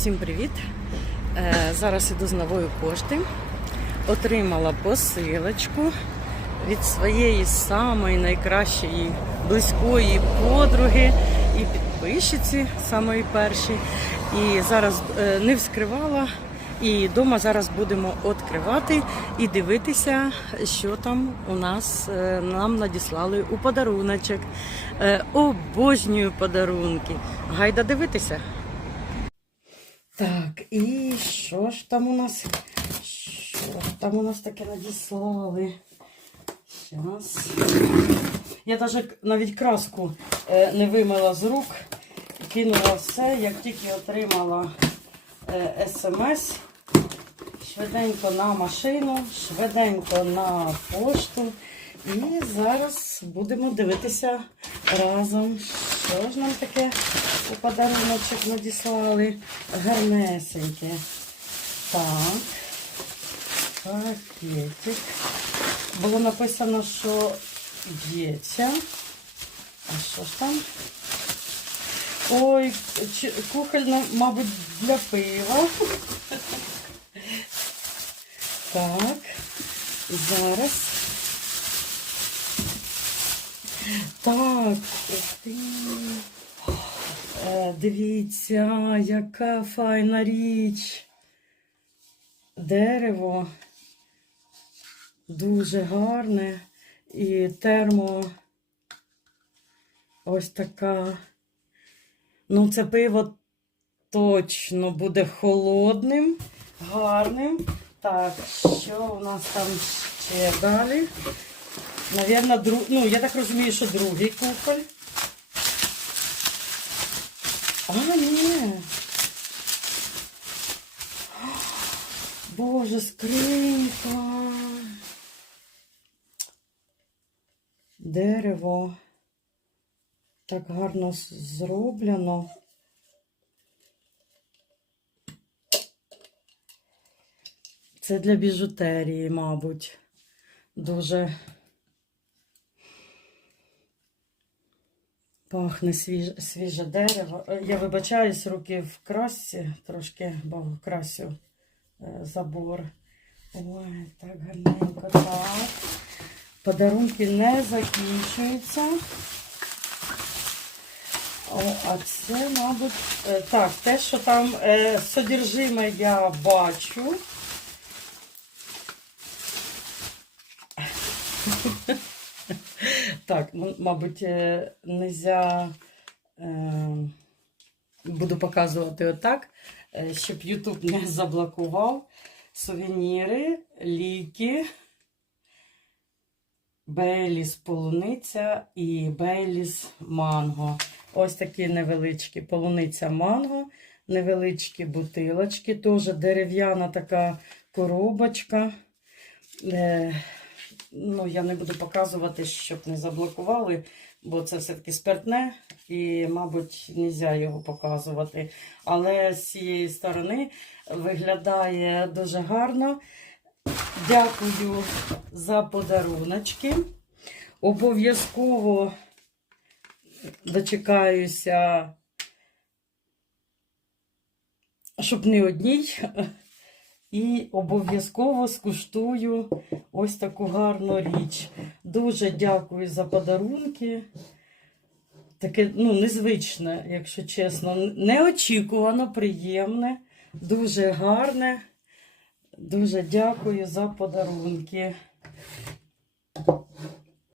Всім привіт! Е, Зараз іду з нової пошти. Отримала посилочку від своєї самої найкращої близької подруги і підписчиці, самої першої. І зараз е, не вскривала. І вдома зараз будемо відкривати і дивитися, що там у нас е, нам надіслали у подаруночок. Обожнюю подарунки. Гайда дивитися. Так, і що ж там у нас? Що ж там у нас таке надіслали? Щас. Я навіть навіть краску е, не вимила з рук, кинула все, як тільки отримала е, смс. Швиденько на машину, швиденько на пошту. І зараз будемо дивитися разом. Що ж нам таке у подаруночок надіслали? Гарнесеньке. Так. Пакетик. Було написано, що б'ється. А що ж там? Ой, кухоль, мабуть, для пива. Так, зараз. Так, ти. Е, Дивіться, яка файна річ. Дерево дуже гарне і термо ось така. Ну, це пиво точно буде холодним, гарним. Так, що у нас там ще далі? Навірно, друг... ну, я так розумію, що другий кухоль. А, ні. Боже, скринька. Дерево. Так гарно зроблено. Це для біжутерії, мабуть. Дуже пахне свіже, свіже дерево. Е, Я вибачаюсь, руки в красці, трошки, бо красю е, забор. Ой, так гарненько, так. Подарунки не закінчуються. О, а це, мабуть, е, так, те, що там е, содержиме я бачу. Так, мабуть, е, нельзя. Е, буду показувати отак, е, щоб YouTube не заблокував. Сувеніри, ліки, Бейліс полуниця і Бейліс манго. Ось такі невеличкі полуниця манго, невеличкі бутилочки, теж дерев'яна така коробочка. Ну, я не буду показувати, щоб не заблокували, бо це все-таки спиртне і, мабуть, не можна його показувати. Але з цієї сторони виглядає дуже гарно. Дякую за подаруночки. Обов'язково дочекаюся, щоб не одній. І обов'язково скуштую ось таку гарну річ. Дуже дякую за подарунки. Таке ну, незвичне, якщо чесно. Неочікувано, приємне, дуже гарне. Дуже дякую за подарунки.